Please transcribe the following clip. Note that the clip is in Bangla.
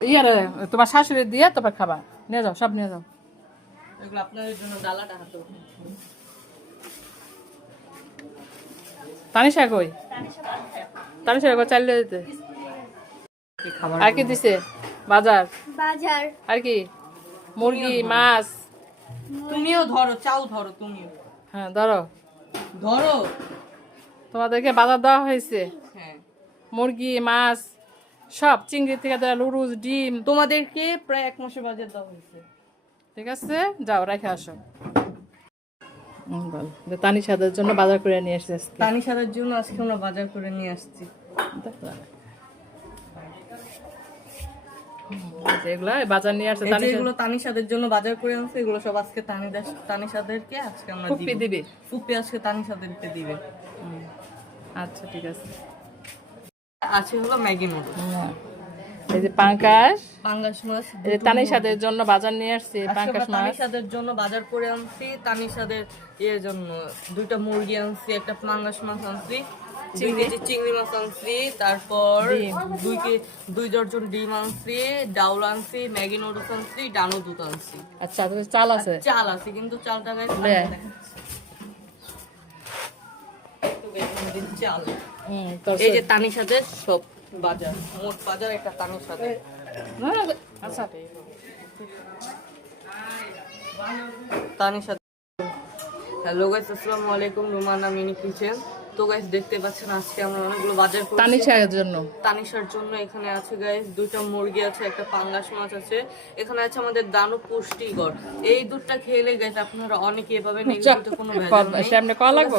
ইয়ারে তোমার শাশুড়ি দিয়ে তারপর খাবা, নিয়ে যাও, সব নিয়ে যাও। এগুলো আপনাদের জন্য ডালাটা হাতে। তানিশা কই? তানিশা কই চালিয়ে দিতে। আর কি দিছে? বাজার বাজার আর কি? মুরগি, মাছ। তুমিও ধরো, চাল ধরো তুমিও। হ্যাঁ ধরো ধরো। তোমাদেরকে বাজার দেওয়া হয়েছে, হ্যাঁ মুরগি, মাছ সব, চিংড়ি থেকে ধরে লুরুস, ডিম। তোমাদেরকে প্রায় 1 মাসের বাজার দেওয়া হয়েছে। ঠিক আছে, যাও রেখে আসো। তানিশাদের জন্য বাজার করে নিয়ে এসেছে আজকে। তানিশাদের জন্য আজকে আমরা বাজার করে নিয়ে আসছি। এগুলা বাজার নিয়ে আসছে এগুলো তানিশাদের জন্য বাজার করে আনছে, এগুলো সব আজকে তানিশাদেরকে আজকে আমরা ফুপি দিবে। ফুপি আজকে তানিশাদেরকে দিবে। আচ্ছা ঠিক আছে। আছে হলো ম্যাগি নুডলস, এই যে পাঙ্কাশ মাছ। এই যে তানিশাদের জন্য বাজার নিয়ে আসছে, পাঙ্কাশ মাছ। তানিশাদের জন্য বাজার করে আনছি, তানিশাদের এর জন্য 2টা মুরগি আনছি, একটা পাঙ্গাস মাছ আনছি, 2 কেজি চিংড়ি মাছ আনছি, তারপর 2 দর্জন ডিম আনছি, ডাউল আনছি, ম্যাগি নুডলস আনছি, ডানো দুধ আনছি। আচ্ছা চাল আছে? চাল আছে, কিন্তু চালটা গায়ে চাল। এই যে তানিশাদের সব বাজার, মোট বাজার একটা তানিশাদের। আচ্ছা তানিশা। হ্যালো গাইস, আসসালামু আলাইকুম, রুমানা মিনি কিচেন। তো গাইস দেখতে পাচ্ছেন আজকে আমরা অনেকগুলো বাজার করেছি তানিশার জন্য। তানিশার জন্য এখানে আছে গাইস 2টা মুরগি আছে, একটা পাঙ্গাস মাছ আছে, এখানে আছে আমাদের দানু পুষ্টিকর। এই দুধটা খেলে গাইস আপনারা অনেকেই পাবেন, এই দুধে কোনো ভেজাল নেই। সামনে কল লাগবে।